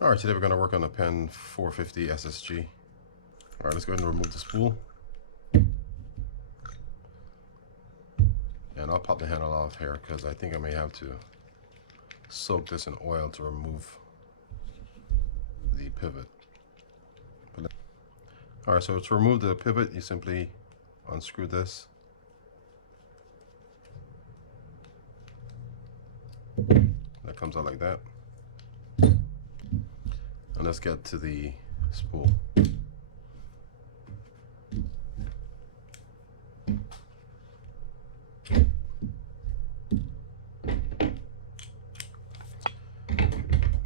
Alright, today we're going to work on the Penn 450 SSG. Alright, let's go ahead and remove the spool. And I'll pop the handle off here because I think I may have to soak this in oil to remove the pivot. Alright, so to remove the pivot, you simply unscrew this. That comes out like that. And let's get to the spool.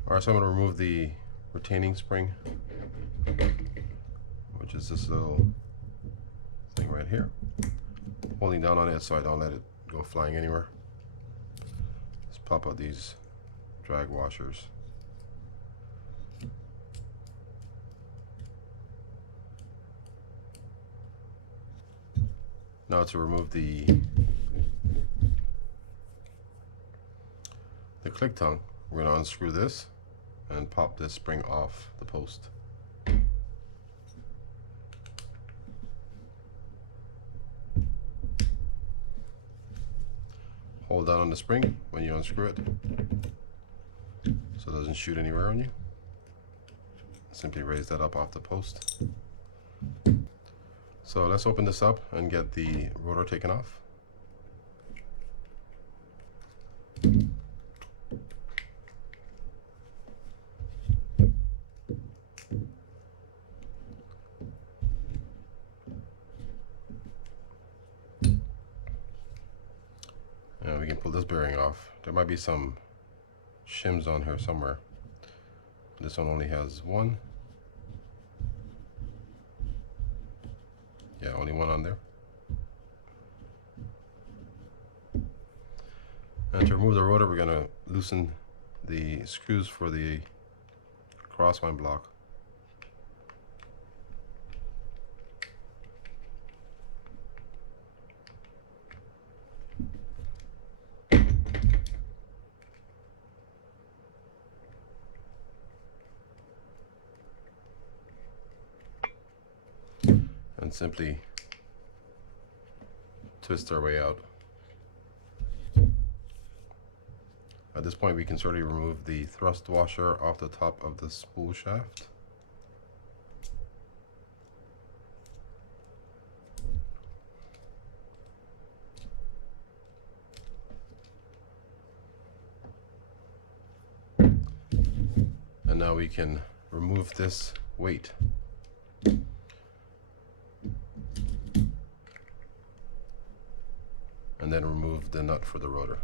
Alright, so I'm going to remove the retaining spring, which is this little thing right here. Holding down on it so I don't let it go flying anywhere. Let's pop out these drag washers. Now to remove the click tongue, we're going to unscrew this and pop this spring off the post. Hold down on the spring when you unscrew it so it doesn't shoot anywhere on you. Simply raise that up off the post. So let's open this up and get the rotor taken off. And we can pull this bearing off. There might be some shims on here somewhere. This one only has one. Yeah, only one on there. And to remove the rotor, we're going to loosen the screws for the crosswind block. And simply twist our way out. At this point, we can certainly remove the thrust washer off the top of the spool shaft. And now we can remove this weight. And then remove the nut for the rotor.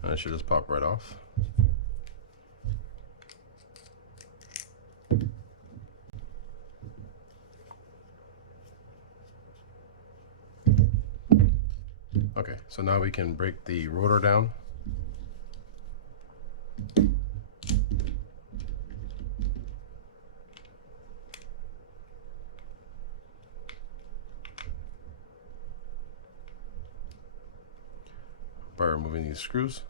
And it should just pop right off. Okay, so now we can break the rotor down. By removing these screws.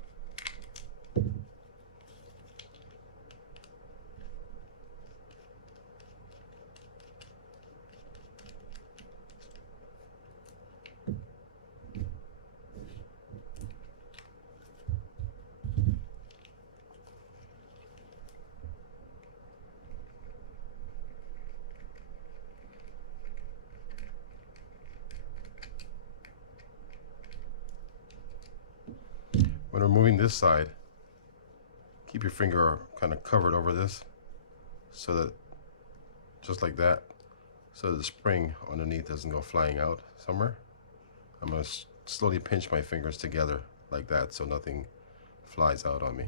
When removing this side, keep your finger kind of covered over this so that, just like that, so that the spring underneath doesn't go flying out somewhere. I'm going to slowly pinch my fingers together like that so nothing flies out on me.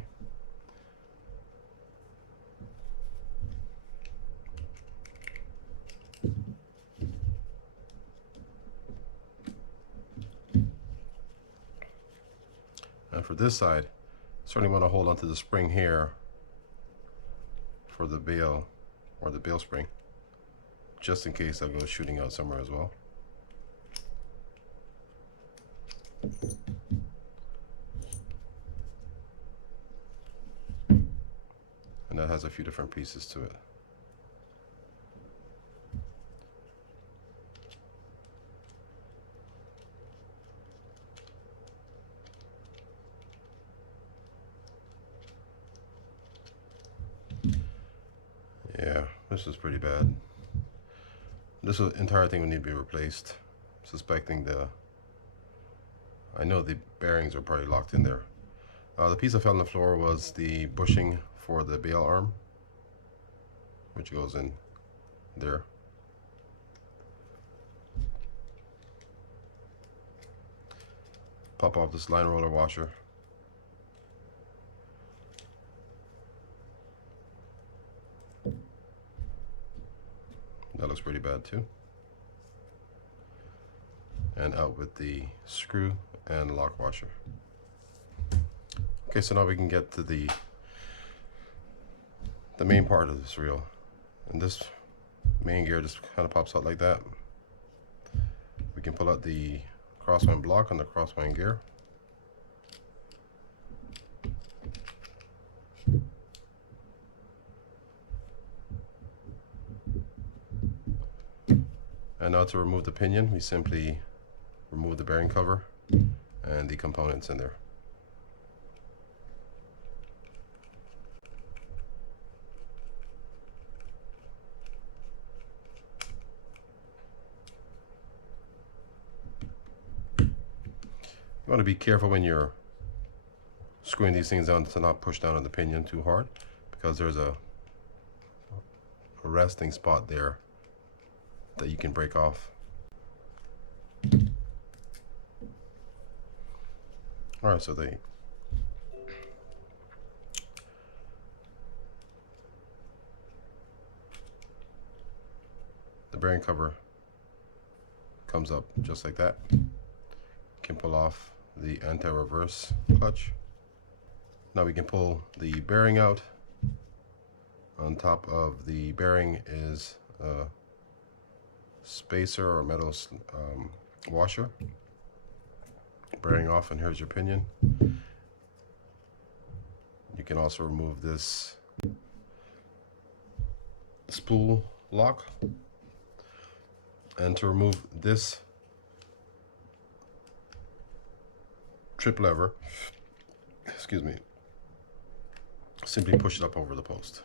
for this side, certainly want to hold onto the spring here for the bail, or the bail spring, just in case that goes shooting out somewhere as well. And that has a few different pieces to it. Yeah, this is pretty bad. This entire thing will need to be replaced. Suspecting I know the bearings are probably locked in there. The piece that fell on the floor was the bushing for the bail arm, which goes in there. Pop off this line roller washer. That looks pretty bad too. And out with the screw and lock washer. Okay, so now we can get to the main part of this reel. And this main gear just kind of pops out like that. We can pull out the crosswind block on the crosswind gear. And now to remove the pinion, we simply remove the bearing cover and the components in there. You want to be careful when you're screwing these things down to not push down on the pinion too hard, because there's a resting spot there that you can break off. All right, so the bearing cover comes up just like that. You can pull off the anti-reverse clutch. Now we can pull the bearing out. On top of the bearing is a spacer or metal washer. Bearing off, and here's your pinion. You can also remove this spool lock. And to remove this trip lever, excuse me, simply push it up over the post.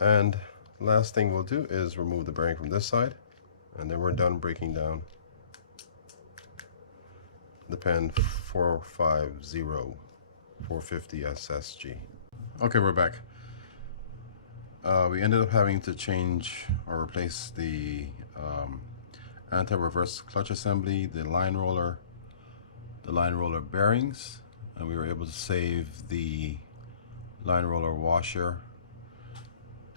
And last thing we'll do is remove the bearing from this side, and then we're done breaking down the Penn 450 450 SSG. Okay, we're back. We ended up having to change or replace the anti-reverse clutch assembly, the line roller bearings, and we were able to save the line roller washer.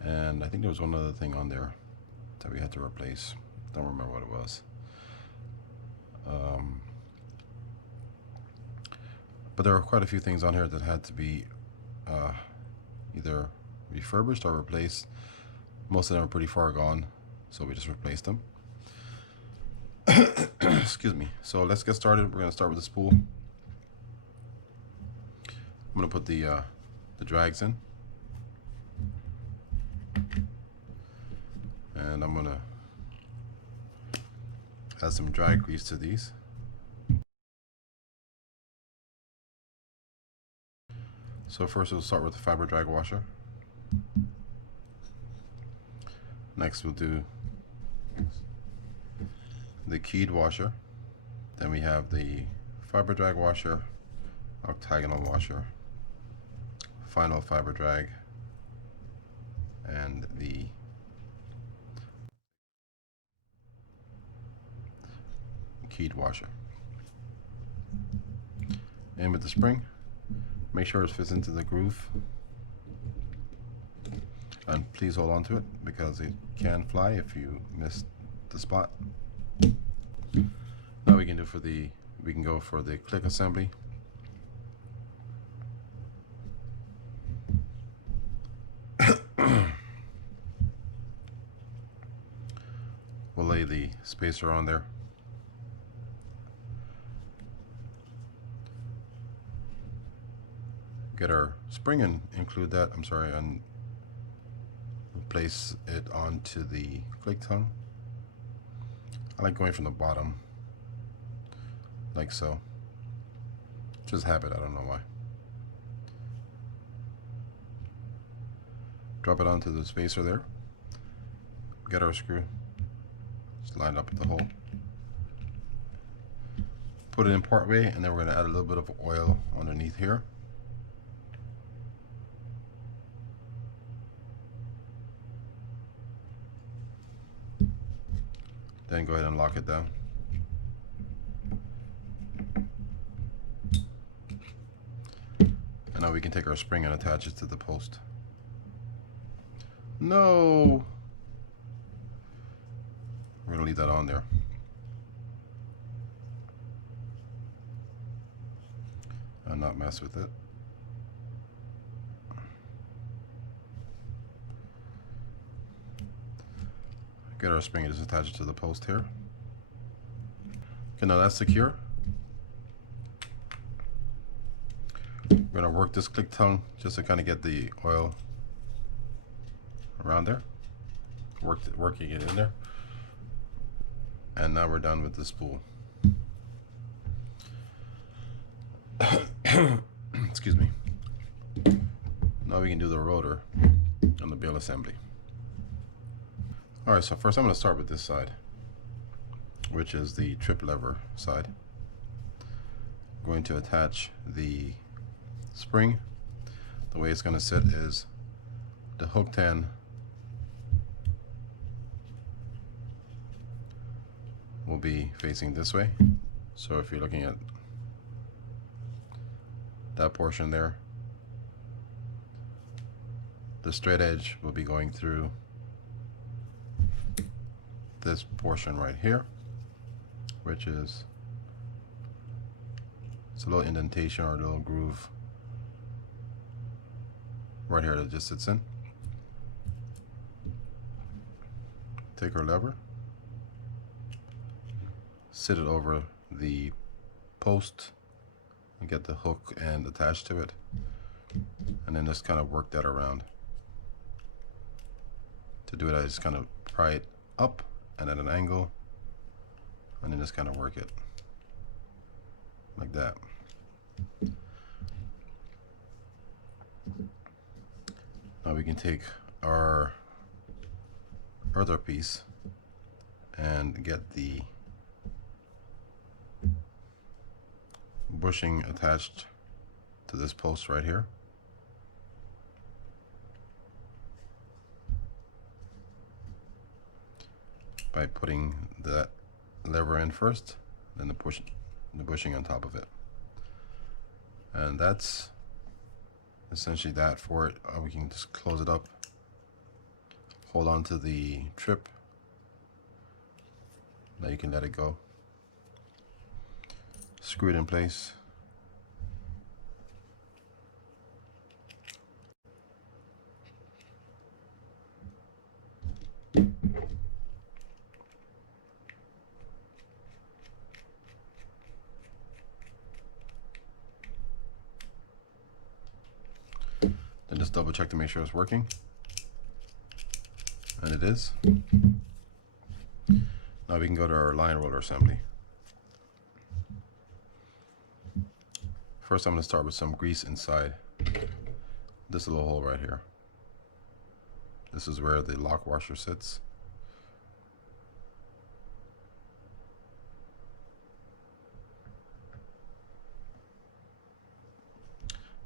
And I think there was one other thing on there that we had to replace. Don't remember what it was. But there were quite a few things on here that had to be either refurbished or replaced. Most of them are pretty far gone, so we just replaced them. Excuse me. So let's get started. We're going to start with the spool. I'm going to put the drags in. And I'm going to add some drag grease to these. So first we'll start with the fiber drag washer. Next we'll do the keyed washer. Then we have the fiber drag washer, octagonal washer, final fiber drag, and the keyed washer. And with the spring, make sure it fits into the groove, and please hold on to it because it can fly if you miss the spot. Now we can do for the we can go for the click assembly. We'll lay the spacer on there. Get our spring and include that, I'm sorry, and place it onto the click tongue. I like going from the bottom, like so. Just habit, I don't know why. Drop it onto the spacer there. Get our screw. Just line up with the hole. Put it in part way, and then we're going to add a little bit of oil underneath here. Then go ahead and lock it down. And now we can take our spring and attach it to the post. No! We're going to leave that on there. And not mess with it. Get our spring and just attach it to the post here. Okay, now that's secure. We're going to work this click tongue just to kind of get the oil around there. Working it in there. And now we're done with the spool. Excuse me. Now we can do the rotor on the bale assembly. Alright, so first I'm going to start with this side, which is the trip lever side. I'm going to attach the spring. The way it's going to sit is the hooked end will be facing this way. So if you're looking at that portion there, the straight edge will be going through this portion right here, which is, it's a little indentation or a little groove right here that it just sits in. Take our lever, sit it over the post and get the hook end attached to it, and then just kind of work that around. To do it, I just kind of pry it up and at an angle, and then just kind of work it like that. Now we can take our other piece and get the bushing attached to this post right here. By putting that lever in first, then the bushing on top of it. And that's essentially that for it. We can just close it up, hold on to the trip, now you can let it go, screw it in place. Then just double check to make sure it's working. And it is. Now we can go to our line roller assembly. First I'm going to start with some grease inside this little hole right here. This is where the lock washer sits.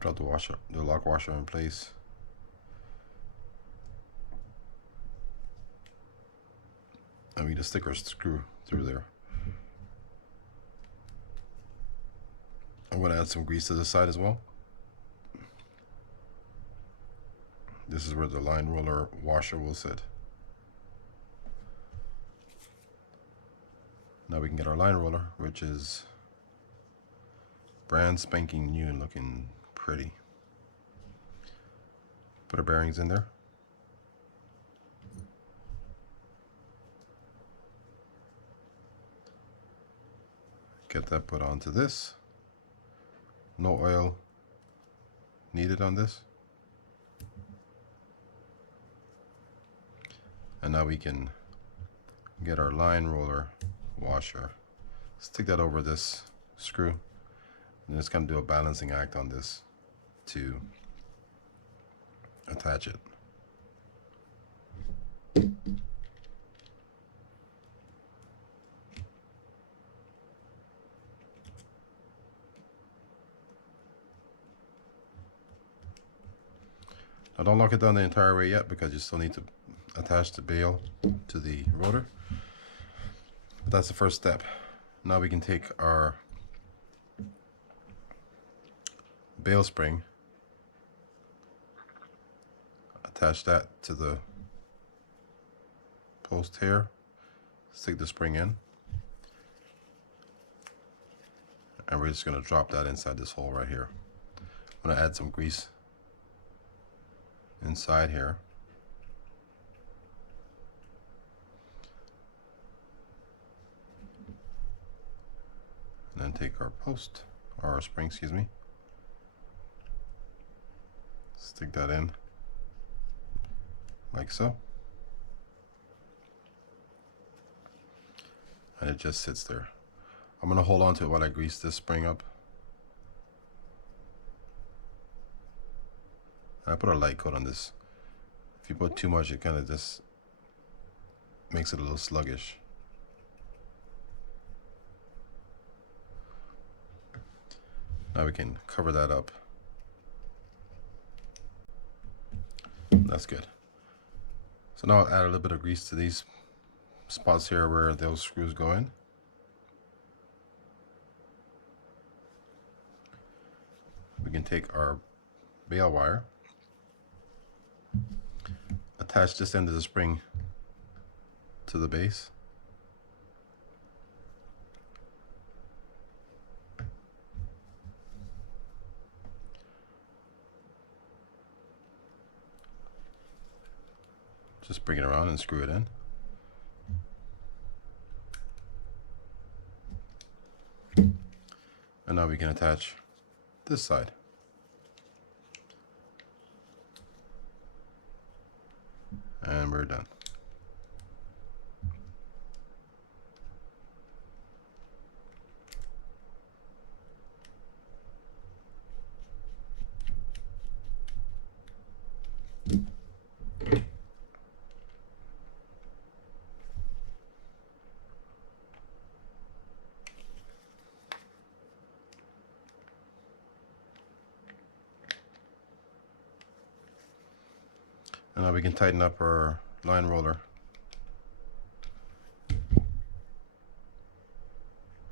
Drop the lock washer in place. And we just stick our screw through there. I'm going to add some grease to this side as well. This is where the line roller washer will sit. Now we can get our line roller, which is Brand spanking new and looking pretty. Put our bearings in there. Get that put onto this. No oil needed on this. And now we can get our line roller washer. Stick that over this screw. And just kind of do a balancing act on this to attach it. Now don't lock it down the entire way yet because you still need to attach the bail to the rotor. But that's the first step. Now we can take our bail spring, attach that to the post here, stick the spring in, and we're just going to drop that inside this hole right here. I'm going to add some grease inside here. And then take our post, or our spring, excuse me. Stick that in like so. And it just sits there. I'm gonna hold on to it while I grease this spring up. I put a light coat on this. If you put too much, it kind of just makes it a little sluggish. Now we can cover that up. That's good. So now I'll add a little bit of grease to these spots here where those screws go in. We can take our bail wire, attach this end of the spring to the base. Just bring it around and screw it in. And now we can attach this side. And we're done. And now we can tighten up our line roller.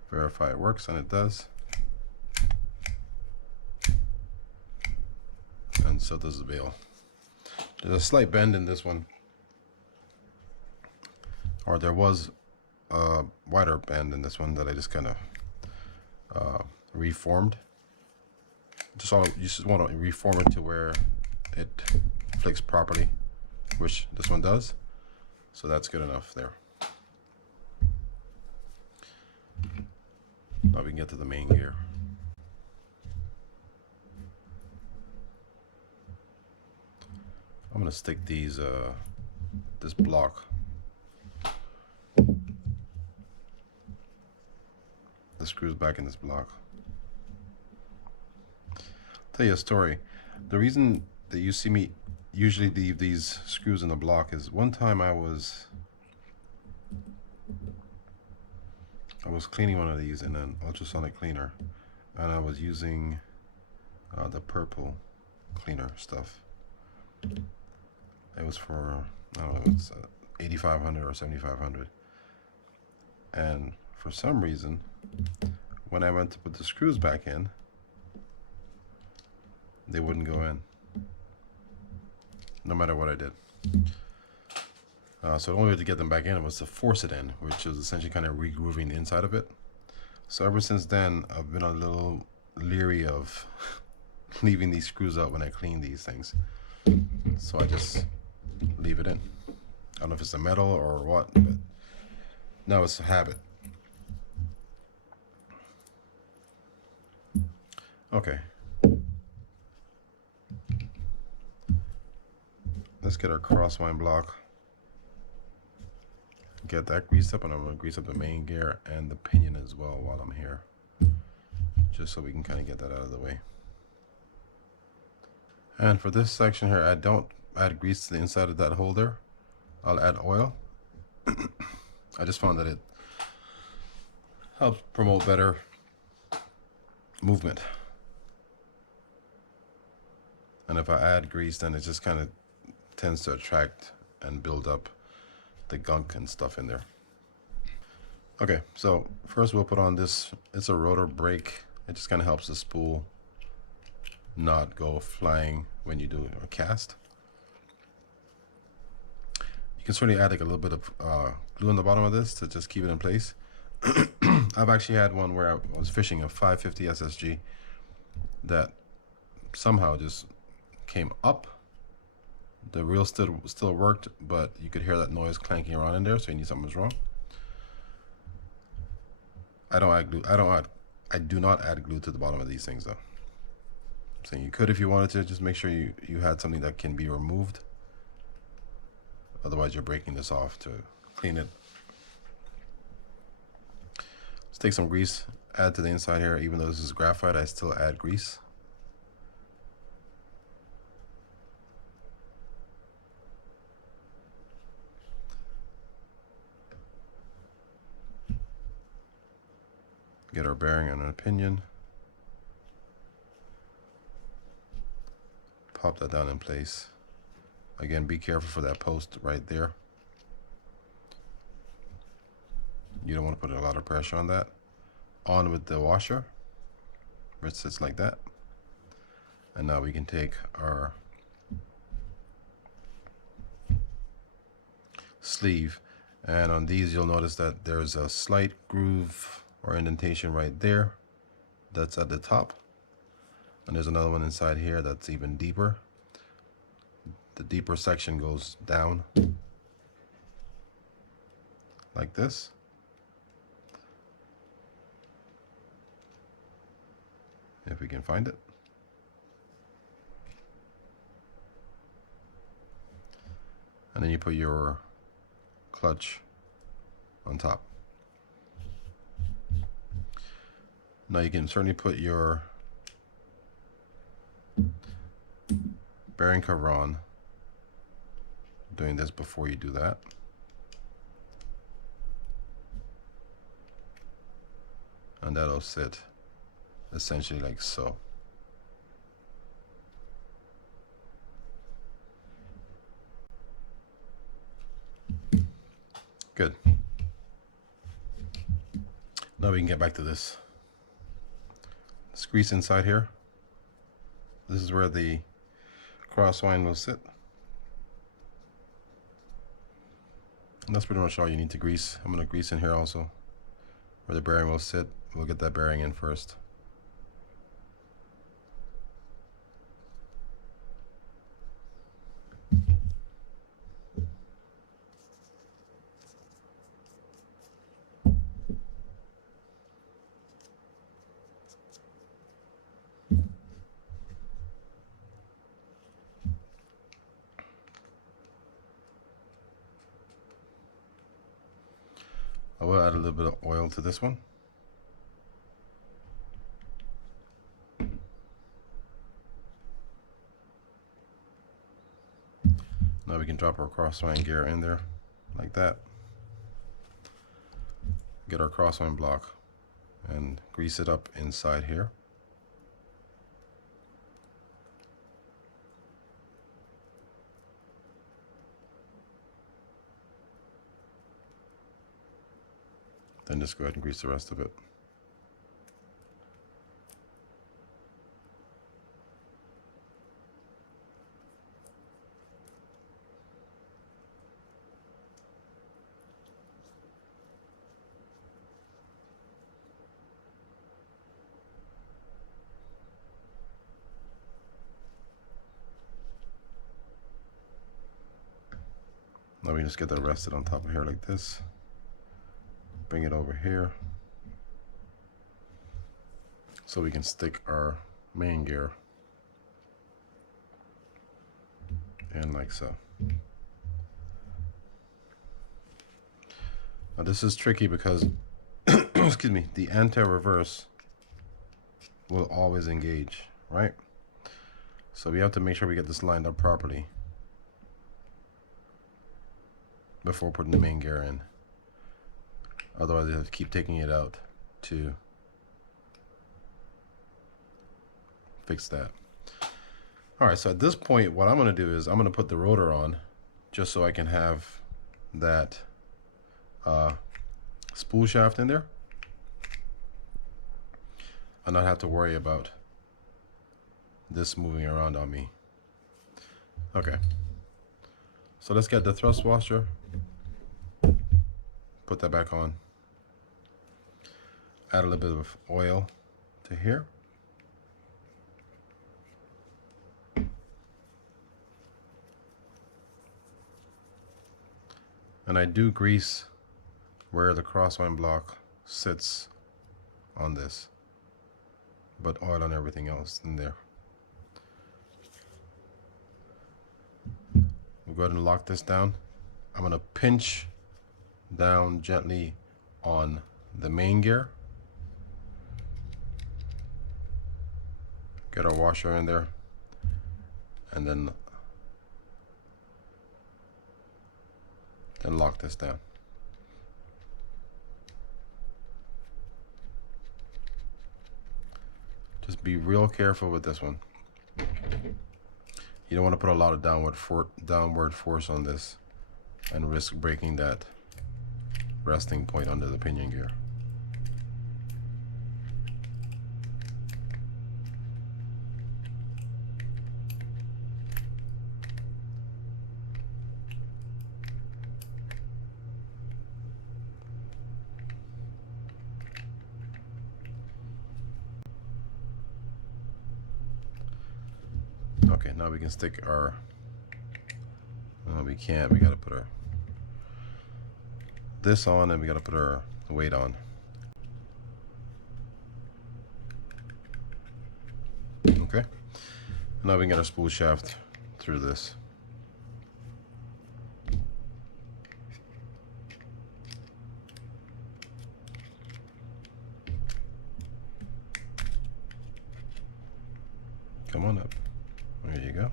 Verify it works, and it does. And so does the bail. There's a slight bend in this one, or there was a wider bend in this one that I just kind of reformed. You just want to reform it to where it flicks properly, which this one does. So that's good enough there. Now we can get to the main gear. I'm gonna stick these this block, the screws back in this block. I'll tell you a story. The reason that you see me usually leave these screws in the block is one time I was cleaning one of these in an ultrasonic cleaner, and I was using the purple cleaner stuff. It was for, I don't know, it's 8500 or 7500, and for some reason when I went to put the screws back in, they wouldn't go in no matter what I did. So the only way to get them back in was to force it in, which is essentially kind of regrooving the inside of it. So ever since then, I've been a little leery of leaving these screws out when I clean these things. So I just leave it in. I don't know if it's a metal or what, but now it's a habit. Okay. Let's get our crosswind block. Get that greased up, and I'm going to grease up the main gear and the pinion as well while I'm here, just so we can kind of get that out of the way. And for this section here, I don't add grease to the inside of that holder. I'll add oil. I just found that it helps promote better movement. And if I add grease, then it just kind of tends to attract and build up the gunk and stuff in there. Okay, so first we'll put on this. It's a rotor brake. It just kind of helps the spool not go flying when you do a cast. You can certainly add like a little bit of glue on the bottom of this to just keep it in place. I've actually had one where I was fishing a 550 SSG that somehow just came up. The reel still worked, but you could hear that noise clanking around in there, so you knew something was wrong. I don't add glue. I do not add glue to the bottom of these things though. I'm saying you could if you wanted to. Just make sure you had something that can be removed. Otherwise, you're breaking this off to clean it. Let's take some grease, add to the inside here. Even though this is graphite, I still add grease. Get our bearing on an pinion. Pop that down in place. Again, be careful for that post right there. You don't want to put a lot of pressure on that. On with the washer, where it sits like that. And now we can take our sleeve, and on these you'll notice that there's a slight groove or indentation right there. That's at the top. And there's another one inside here that's even deeper. The deeper section goes down like this. If we can find it. And then you put your clutch on top. Now you can certainly put your bearing cover on, doing this before you do that. And that'll sit essentially like so. Good. Now we can get back to this. Let's grease inside here. This is where the crosswind will sit. And that's pretty much all you need to grease. I'm going to grease in here also where the bearing will sit. We'll get that bearing in first. I will add a little bit of oil to this one. Now we can drop our crosswind gear in there like that. Get our crosswind block and grease it up inside here. Then just go ahead and grease the rest of it. Now we just get that rested on top of here like this. Bring it over here so we can stick our main gear in like so. Now this is tricky because excuse me, the anti-reverse will always engage, right? So we have to make sure we get this lined up properly before putting the main gear in. Otherwise, you have to keep taking it out to fix that. All right, so at this point, what I'm gonna do is I'm gonna put the rotor on just so I can have that spool shaft in there and not have to worry about this moving around on me. Okay, so let's get the thrust washer, put that back on, add a little bit of oil to here. And I do grease where the crosswind block sits on this, but oil on everything else in there. We'll go ahead and lock this down. I'm gonna pinch down gently on the main gear. Get our washer in there, and then lock this down. Just be real careful with this one. You don't want to put a lot of downward force on this and risk breaking that resting point under the pinion gear. Okay, now we can stick our, no, we can't, we gotta put our, this on, and we gotta put our weight on. Okay, now we can get our spool shaft through this. Come on up. There you go.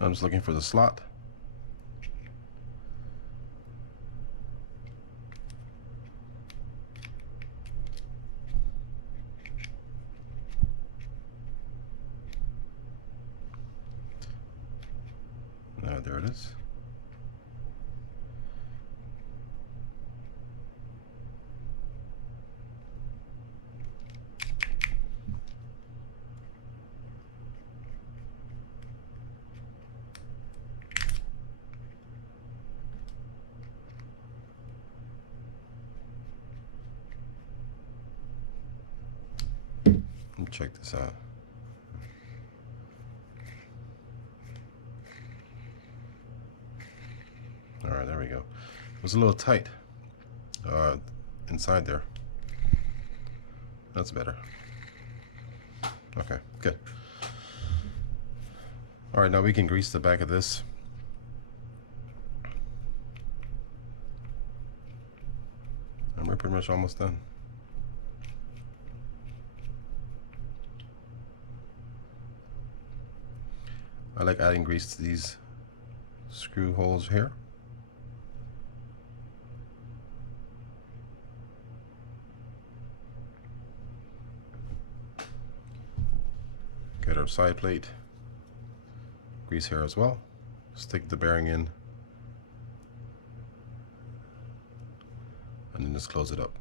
I'm just looking for the slot. There it is. Check this out. All right, there we go. It was a little tight inside there. That's better. Okay, good. All right, now we can grease the back of this. And we're pretty much almost done. I like adding grease to these screw holes here. Get our side plate, grease here as well. Stick the bearing in, and then just close it up.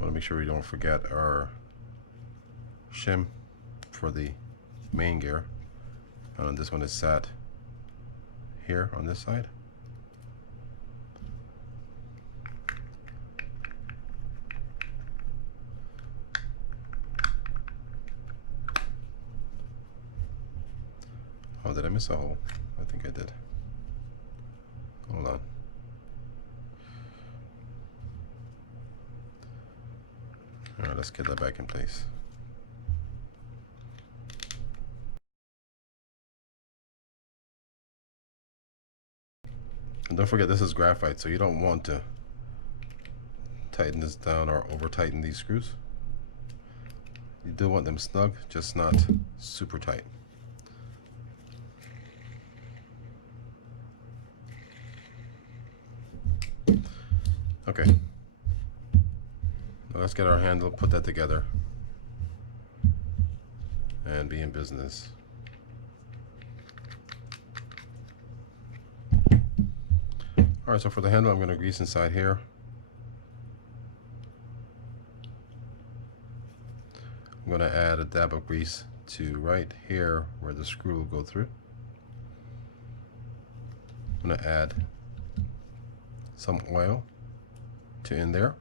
Want to make sure we don't forget our shim for the main gear, and this one is sat here on this side. did I miss a hole? I think I did. Hold on. Alright, let's get that back in place. And don't forget, this is graphite, so you don't want to tighten this down or over tighten these screws. You do want them snug, just not super tight. Okay. Now let's get our handle, put that together, and be in business. Alright, so for the handle, I'm going to grease inside here. I'm going to add a dab of grease to right here where the screw will go through. I'm going to add some oil to in there.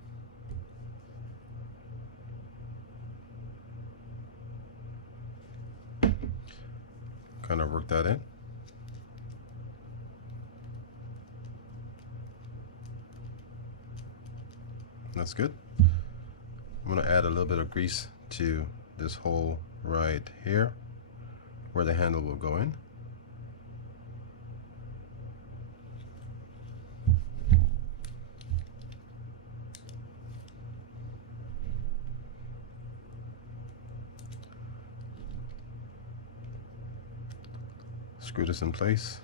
Kind of work that in. That's good. I'm going to add a little bit of grease to this hole right here where the handle will go in. Screw this in place.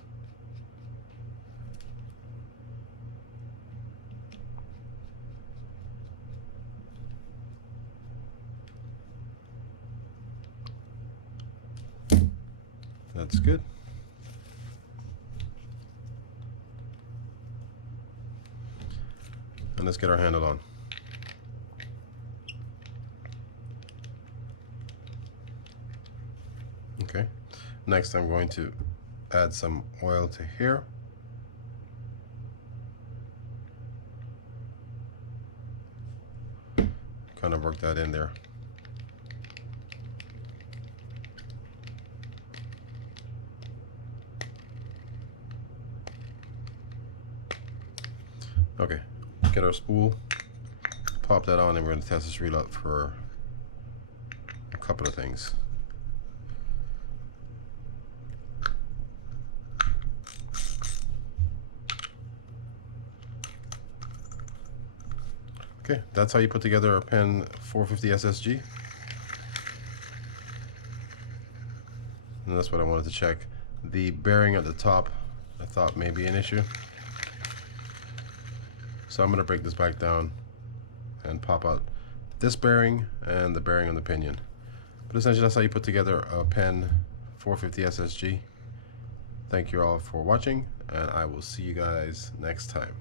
That's good. And let's get our handle on. Okay. Next, I'm going to add some oil to here. Kind of work that in there. Okay, get our spool, pop that on, and we're going to test this reel out for a couple of things. Okay, that's how you put together a Penn 450 SSG. And that's what I wanted to check. The bearing at the top, I thought may be an issue. So I'm going to break this back down and pop out this bearing and the bearing on the pinion. But essentially that's how you put together a Penn 450 SSG. Thank you all for watching, and I will see you guys next time.